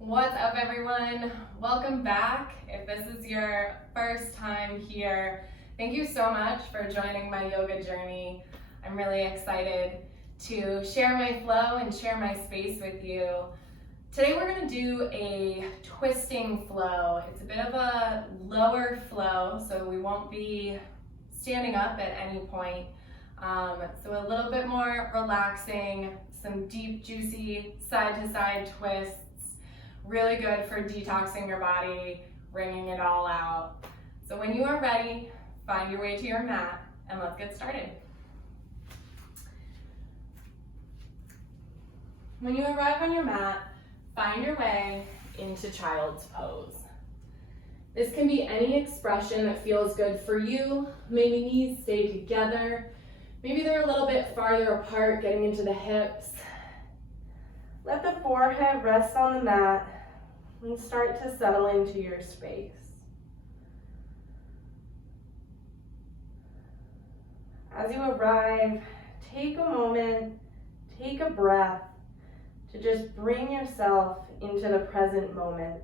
What's up, everyone? Welcome back. If this is your first time here, thank you so much for joining my yoga journey. I'm really excited to share my flow and share my space with you. Today we're going to do a twisting flow. It's a bit of a lower flow, so we won't be standing up at any point. So a little bit more relaxing, some deep, juicy side-to-side twists. Really good for detoxing your body, wringing it all out. So when you are ready, find your way to your mat and let's get started. When you arrive on your mat, find your way into child's pose. This can be any expression that feels good for you. Maybe knees stay together. Maybe they're a little bit farther apart, getting into the hips. Let the forehead rest on the mat and start to settle into your space. As you arrive, take a moment, take a breath to just bring yourself into the present moment.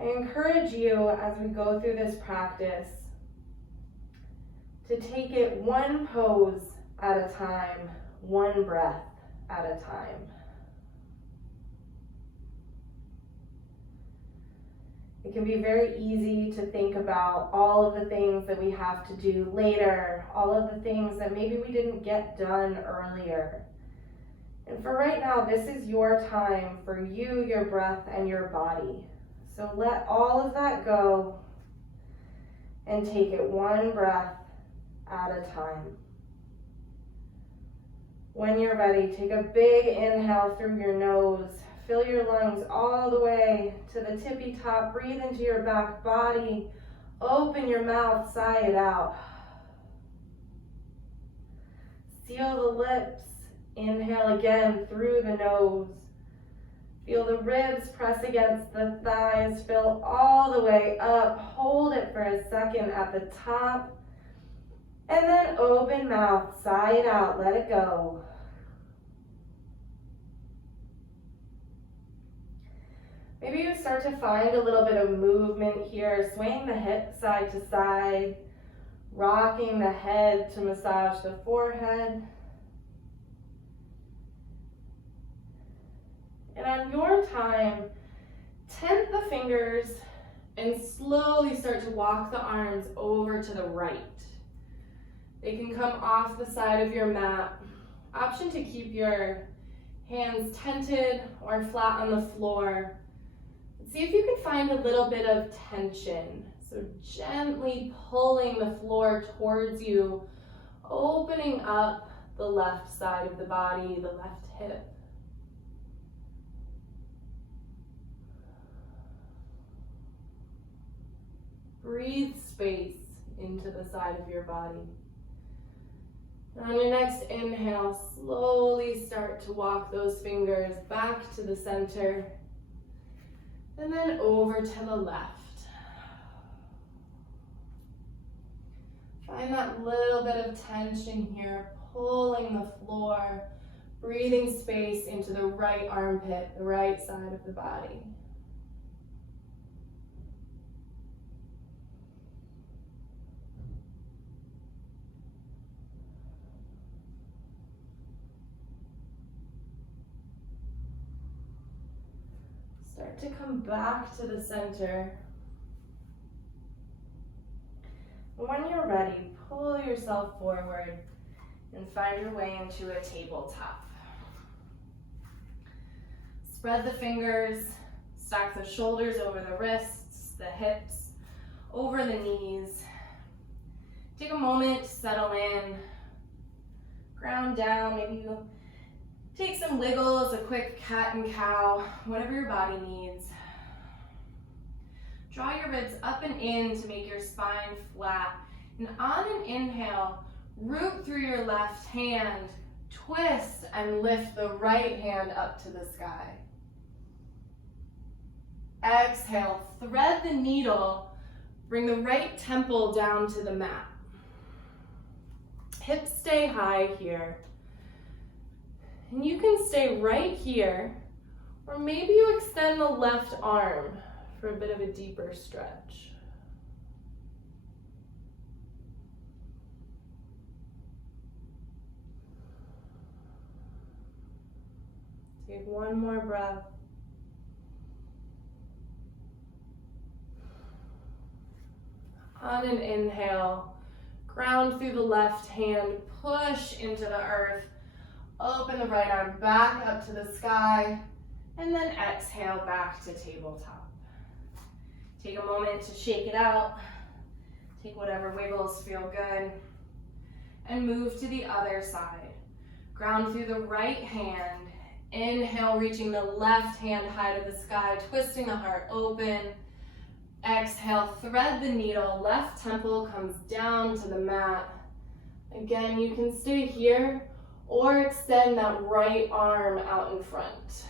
I encourage you as we go through this practice to take it one pose at a time, one breath at a time. It can be very easy to think about all of the things that we have to do later, all of the things that maybe we didn't get done earlier. And for right now, this is your time for you, your breath, and your body. So let all of that go and take it one breath at a time. When you're ready, take a big inhale through your nose. Fill your lungs all the way to the tippy top. Breathe into your back body. Open your mouth, sigh it out. Seal the lips. Inhale again through the nose. Feel the ribs press against the thighs. Fill all the way up. Hold it for a second at the top. And then open mouth, sigh it out, let it go. Maybe you start to find a little bit of movement here, swaying the hips side to side, rocking the head to massage the forehead. And on your time, tent the fingers and slowly start to walk the arms over to the right. They can come off the side of your mat. Option to keep your hands tented or flat on the floor. See if you can find a little bit of tension. So gently pulling the floor towards you, opening up the left side of the body, the left hip. Breathe space into the side of your body. And on your next inhale, slowly start to walk those fingers back to the center and then over to the left. Find that little bit of tension here, pulling the floor, breathing space into the right armpit, the right side of the body. Start to come back to the center. When you're ready, pull yourself forward and find your way into a tabletop. Spread the fingers, stack the shoulders over the wrists, the hips, over the knees. Take a moment to settle in, ground down, maybe you take some wiggles, a quick cat and cow, whatever your body needs. Draw your ribs up and in to make your spine flat. And on an inhale, root through your left hand, twist and lift the right hand up to the sky. Exhale, thread the needle, bring the right temple down to the mat. Hips stay high here. And you can stay right here, or maybe you extend the left arm for a bit of a deeper stretch. Take one more breath. On an inhale, ground through the left hand, push into the earth, open the right arm back up to the sky, and then exhale back to tabletop. Take a moment to shake it out. Take whatever wiggles feel good. And move to the other side. Ground through the right hand. Inhale, reaching the left hand high to the sky, twisting the heart open. Exhale, thread the needle, left temple comes down to the mat. Again, you can stay here or extend that right arm out in front.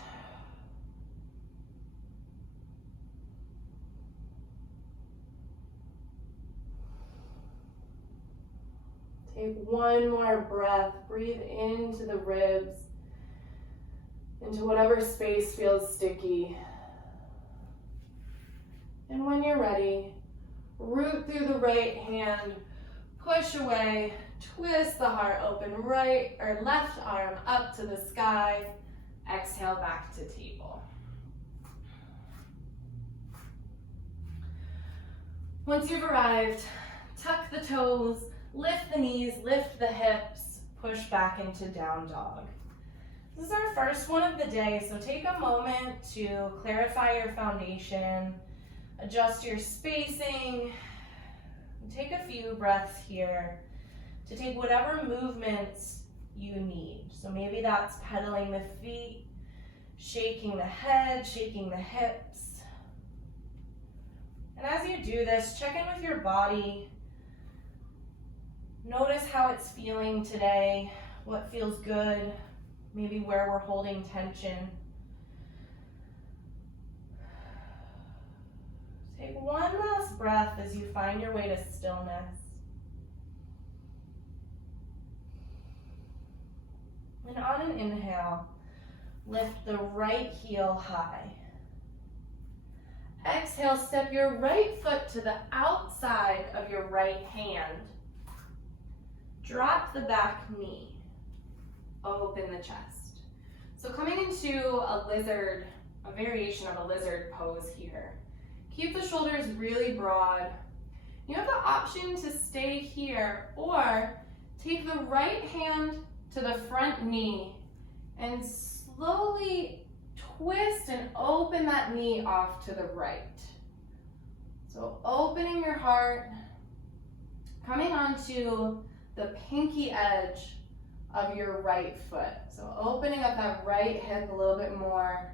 Take one more breath, breathe into the ribs, into whatever space feels sticky. And when you're ready, root through the right hand, push away, twist the heart open, right or left arm up to the sky. Exhale back to table. Once you've arrived, tuck the toes, lift the knees, lift the hips, push back into down dog. This is our first one of the day, so take a moment to clarify your foundation, adjust your spacing, take a few breaths here to take whatever movements you need. So maybe that's pedaling the feet, shaking the head, shaking the hips. And as you do this, check in with your body. Notice how it's feeling today, what feels good, maybe where we're holding tension. Take one last breath as you find your way to stillness. And on an inhale, lift the right heel high. Exhale, step your right foot to the outside of your right hand. Drop the back knee. Open the chest. So coming into a lizard, a variation of a lizard pose here. Keep the shoulders really broad. You have the option to stay here or take the right hand to the front knee and slowly twist and open that knee off to the right. So opening your heart, coming onto the pinky edge of your right foot. So opening up that right hip a little bit more,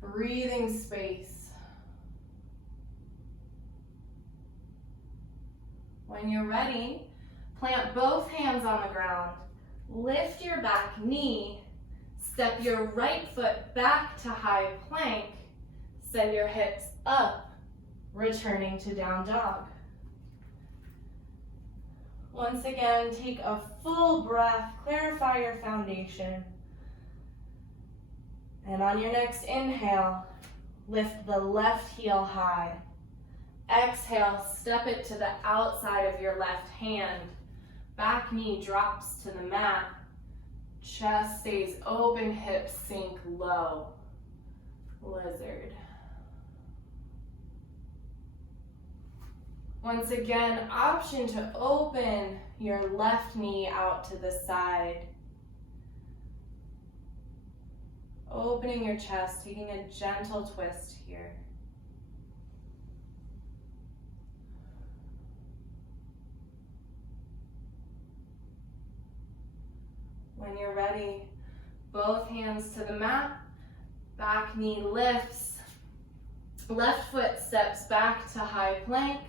breathing space. When you're ready, plant both hands on the ground, lift your back knee, step your right foot back to high plank, send your hips up, returning to down dog. Once again, take a full breath, clarify your foundation. And on your next inhale, lift the left heel high. Exhale, step it to the outside of your left hand. Back knee drops to the mat. Chest stays open, hips sink low. Lizard. Once again, option to open your left knee out to the side. Opening your chest, taking a gentle twist here. When you're ready, both hands to the mat, back knee lifts, left foot steps back to high plank,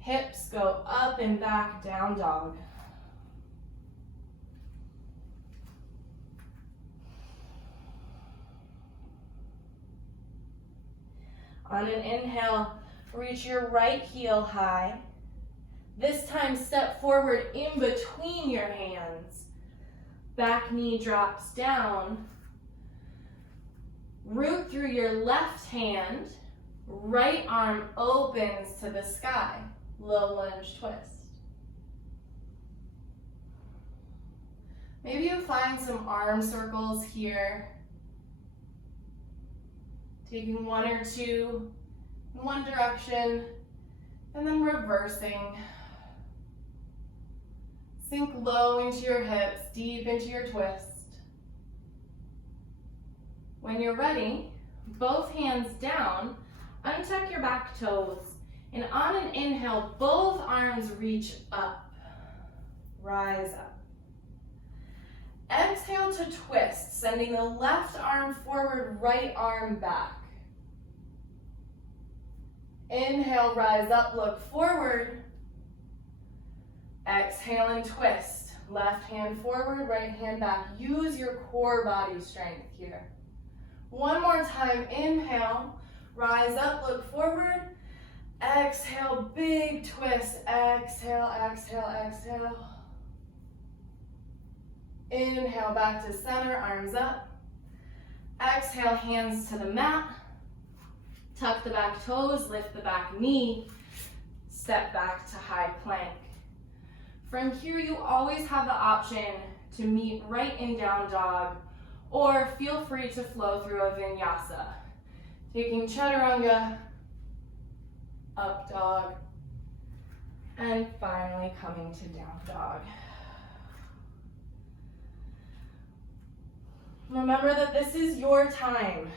hips go up and back, down dog. On an inhale, reach your right heel high. This time step forward in between your hands. Back knee drops down. Root through your left hand. Right arm opens to the sky. Low lunge twist. Maybe you find some arm circles here. Taking one or two in one direction and then reversing. Sink low into your hips, deep into your twist. When you're ready, both hands down, untuck your back toes, and on an inhale, both arms reach up. Rise up. Exhale to twist, sending the left arm forward, right arm back. Inhale, rise up, look forward. Exhale and twist. Left hand forward, right hand back. Use your core body strength here. One more time, inhale, rise up, look forward. Exhale, big twist. Exhale, exhale, exhale. Inhale, back to center, arms up. Exhale, hands to the mat. Tuck the back toes, lift the back knee. Step back to high plank. From here, you always have the option to meet right in down dog, or feel free to flow through a vinyasa. Taking chaturanga, up dog, and finally coming to down dog. Remember that this is your time.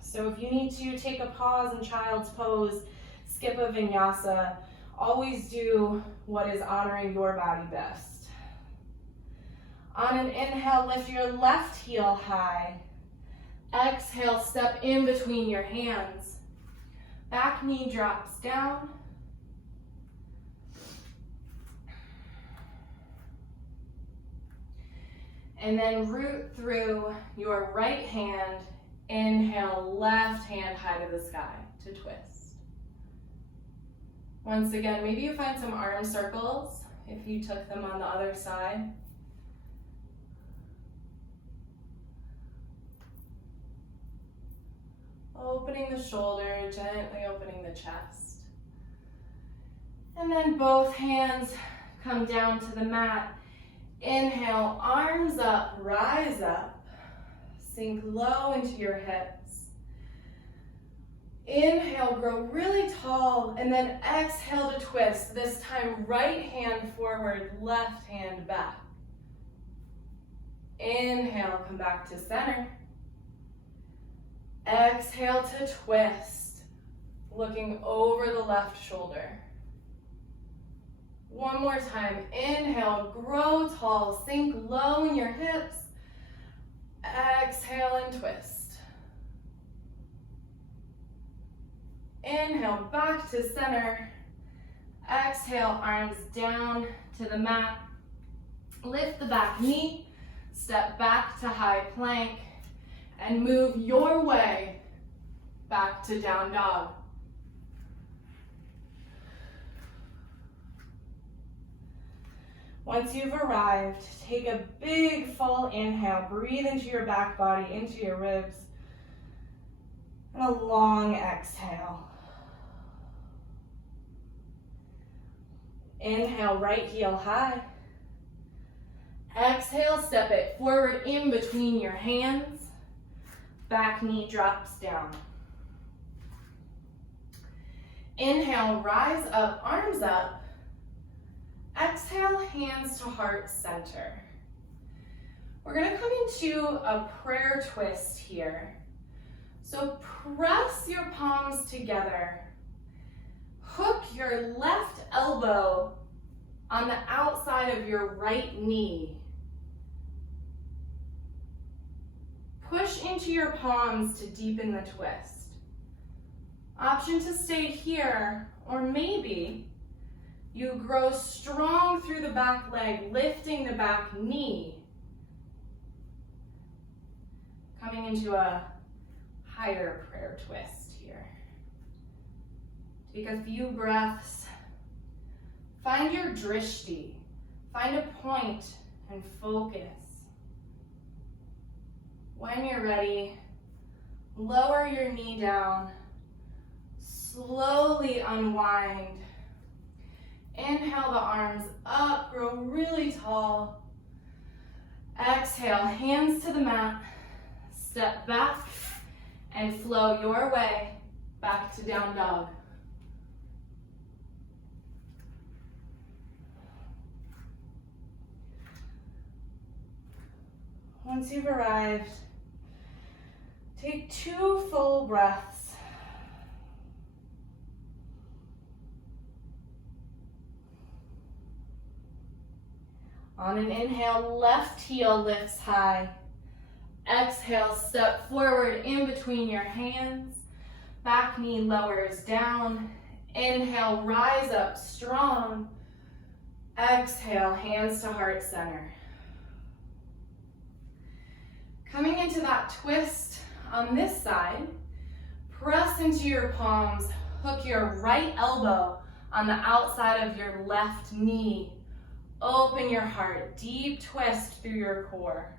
So if you need to take a pause in child's pose, skip a vinyasa, always do what is honoring your body best. On an inhale, lift your left heel high. Exhale, step in between your hands. Back knee drops down. And then root through your right hand. Inhale, left hand high to the sky to twist. Once again, maybe you find some arm circles if you took them on the other side. Opening the shoulder, gently opening the chest. And then both hands come down to the mat. Inhale, arms up, rise up. Sink low into your hips. Inhale, grow really tall, and then exhale to twist. This time, right hand forward, left hand back. Inhale, come back to center. Exhale to twist, looking over the left shoulder. One more time. Inhale, grow tall, sink low in your hips. Exhale and twist. Inhale, back to center. Exhale, arms down to the mat. Lift the back knee, step back to high plank, and move your way back to down dog. Once you've arrived, take a big full inhale. Breathe into your back body, into your ribs. And a long exhale. Inhale, right heel high. Exhale, step it forward in between your hands. Back knee drops down. Inhale, rise up, arms up. Exhale, hands to heart center. We're gonna come into a prayer twist here. So press your palms together. Hook your left elbow on the outside of your right knee. Push into your palms to deepen the twist. Option to stay here, or maybe you grow strong through the back leg, lifting the back knee. Coming into a higher prayer twist here. Take a few breaths. Find your drishti. Find a point and focus. When you're ready, lower your knee down, slowly unwind. Inhale the arms up, grow really tall. Exhale, hands to the mat, step back and flow your way back to down dog. Once you've arrived, take 2 full breaths. On an inhale, left heel lifts high. Exhale, step forward in between your hands. Back knee lowers down. Inhale, rise up strong. Exhale, hands to heart center. Coming into that twist on this side, press into your palms, hook your right elbow on the outside of your left knee. Open your heart, deep twist through your core.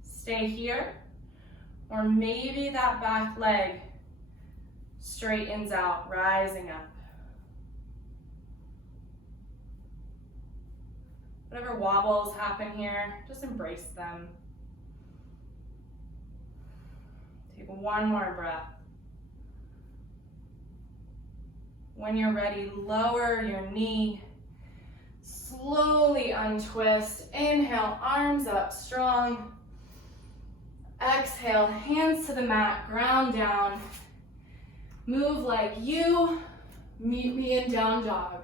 Stay here, or maybe that back leg straightens out, rising up. Whatever wobbles happen here, just embrace them. Take 1 more breath. When you're ready, lower your knee. Slowly untwist. Inhale, arms up strong. Exhale, hands to the mat, ground down. Move like you. Meet me in down dog.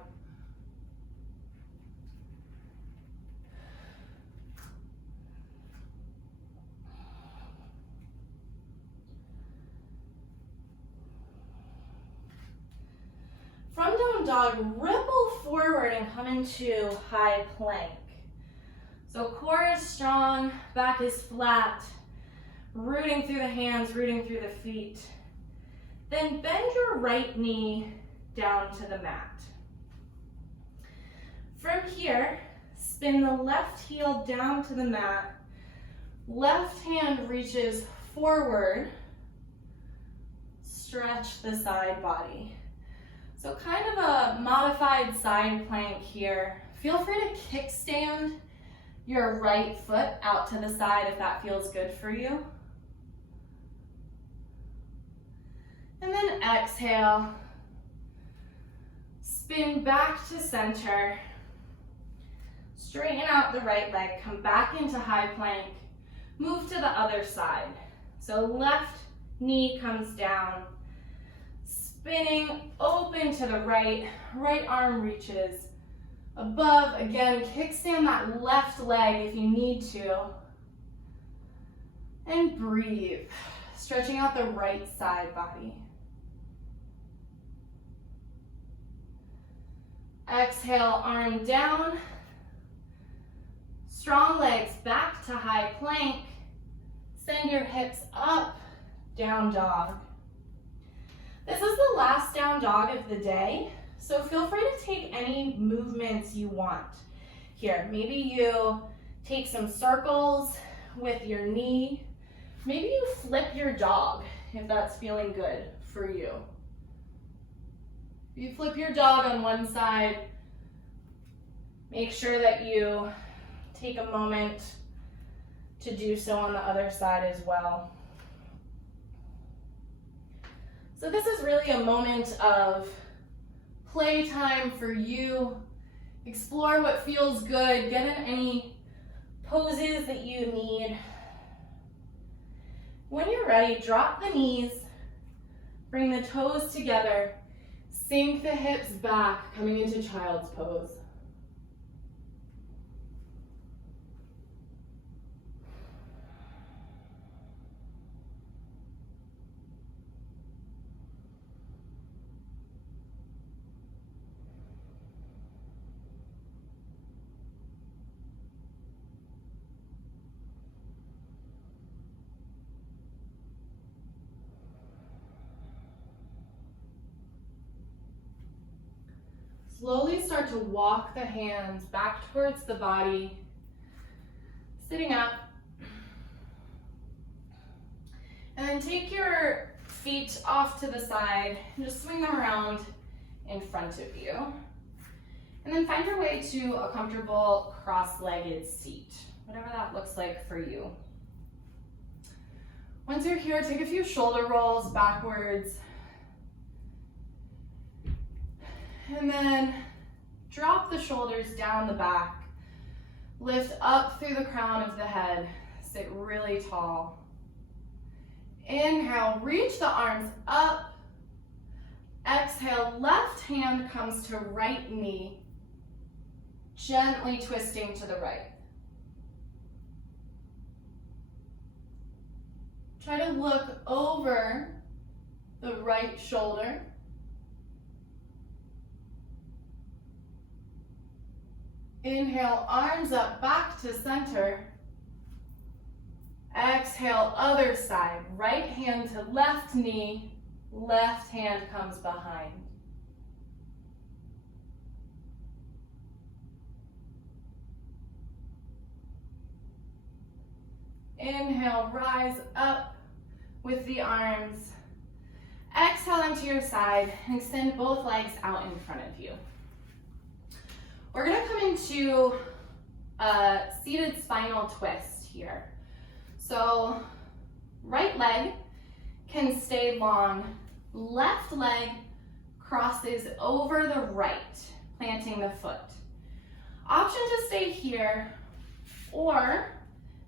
From down dog, ripple forward and come into high plank. So core is strong, back is flat, rooting through the hands, rooting through the feet. Then bend your right knee down to the mat. From here, spin the left heel down to the mat. Left hand reaches forward. Stretch the side body. So kind of a modified side plank here. Feel free to kickstand your right foot out to the side if that feels good for you. And then exhale. Spin back to center. Straighten out the right leg. Come back into high plank. Move to the other side. So left knee comes down. Spinning, open to the right, right arm reaches above. Again, kickstand that left leg if you need to. And breathe, stretching out the right side body. Exhale, arm down. Strong legs back to high plank. Send your hips up, down dog. This is the last down dog of the day, so feel free to take any movements you want. Here, maybe you take some circles with your knee. Maybe you flip your dog if that's feeling good for you. If you flip your dog on one side, make sure that you take a moment to do so on the other side as well. So this is really a moment of playtime for you. Explore what feels good. Get in any poses that you need. When you're ready, drop the knees. Bring the toes together. Sink the hips back, coming into child's pose. Slowly start to walk the hands back towards the body, sitting up. And then take your feet off to the side and just swing them around in front of you. And then find your way to a comfortable cross-legged seat, whatever that looks like for you. Once you're here, take a few shoulder rolls backwards. And then drop the shoulders down the back. Lift up through the crown of the head. Sit really tall. Inhale, reach the arms up. Exhale, left hand comes to right knee, gently twisting to the right. Try to look over the right shoulder. Inhale, arms up, back to center. Exhale, other side. Right hand to left knee, left hand comes behind. Inhale, rise up with the arms. Exhale onto your side and extend both legs out in front of you. We're gonna come into a seated spinal twist here. So right leg can stay long, left leg crosses over the right, planting the foot. Option to stay here, or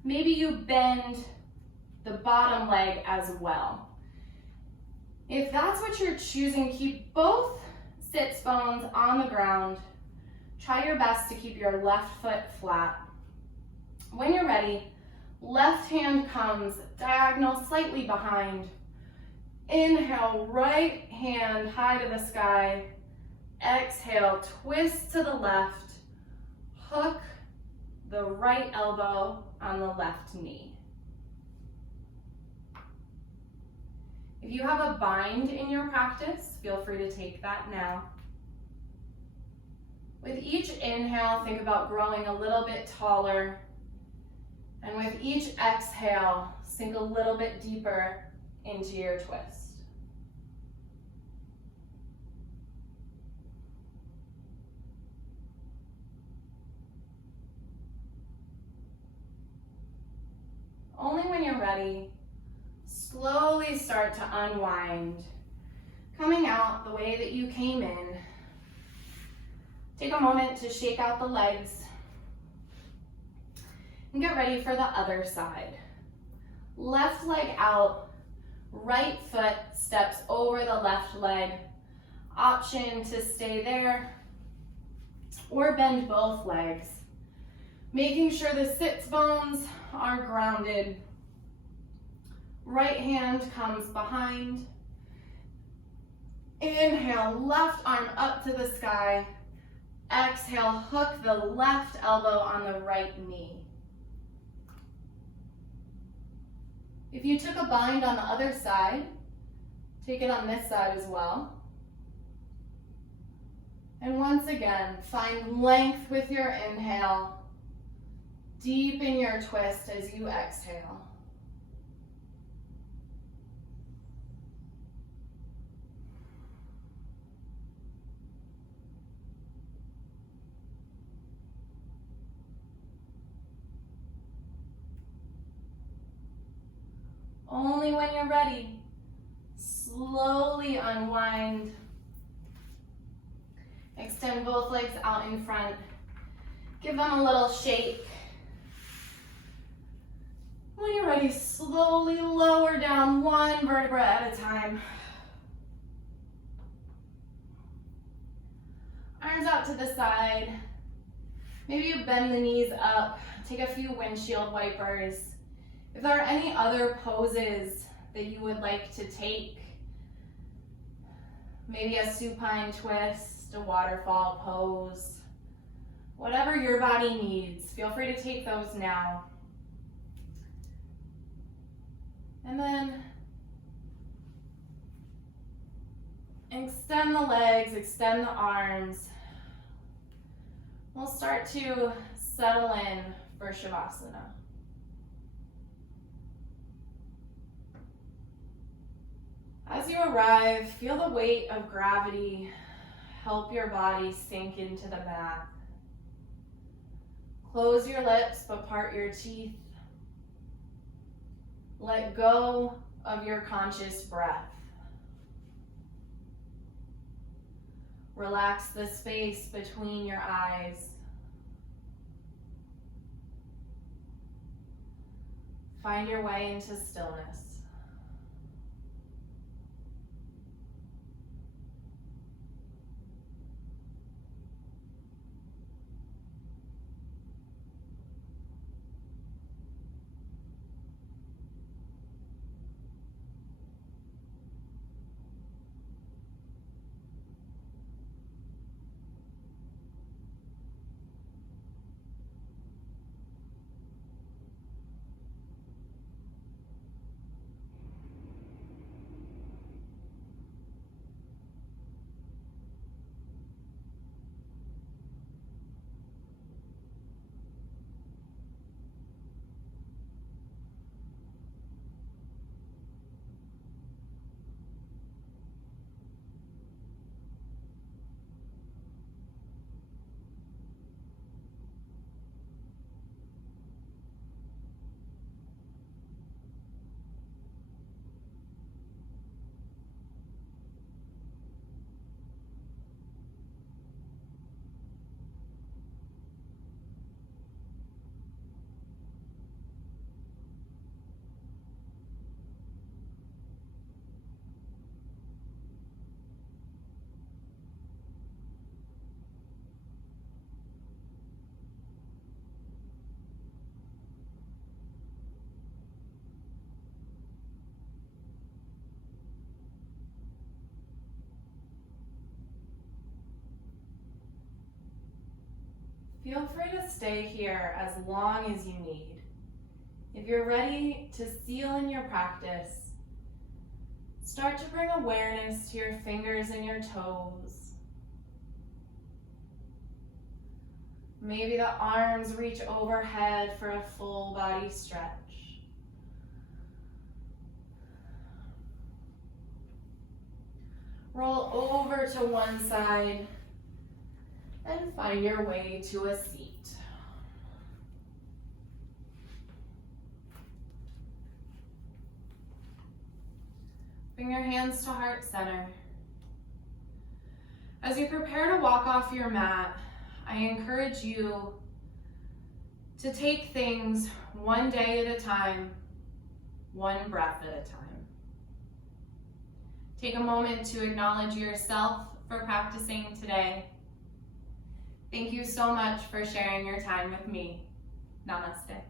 maybe you bend the bottom leg as well. If that's what you're choosing, keep both sits bones on the ground. Try your best to keep your left foot flat. When you're ready, left hand comes diagonal, slightly behind. Inhale, right hand high to the sky. Exhale, twist to the left. Hook the right elbow on the left knee. If you have a bind in your practice, feel free to take that now. With each inhale, think about growing a little bit taller. And with each exhale, sink a little bit deeper into your twist. Only when you're ready, slowly start to unwind, coming out the way that you came in. Take a moment to shake out the legs and get ready for the other side. Left leg out, right foot steps over the left leg. Option to stay there or bend both legs, making sure the sits bones are grounded. Right hand comes behind. Inhale, left arm up to the sky. Exhale, hook the left elbow on the right knee. If you took a bind on the other side, take it on this side as well. And once again, find length with your inhale. Deepen your twist as you exhale. Only when you're ready, slowly unwind. Extend both legs out in front. Give them a little shake. When you're ready, slowly lower down one vertebra at a time. Arms out to the side. Maybe you bend the knees up. Take a few windshield wipers. If there are any other poses that you would like to take, maybe a supine twist, a waterfall pose, whatever your body needs, feel free to take those now. And then extend the legs, extend the arms. We'll start to settle in for Shavasana. As you arrive, feel the weight of gravity help your body sink into the mat. Close your lips but part your teeth. Let go of your conscious breath. Relax the space between your eyes. Find your way into stillness. Feel free to stay here as long as you need. If you're ready to seal in your practice, start to bring awareness to your fingers and your toes. Maybe the arms reach overhead for a full body stretch. Roll over to one side and find your way to a seat. Bring your hands to heart center. As you prepare to walk off your mat, I encourage you to take things one day at a time, one breath at a time. Take a moment to acknowledge yourself for practicing today. Thank you so much for sharing your time with me. Namaste.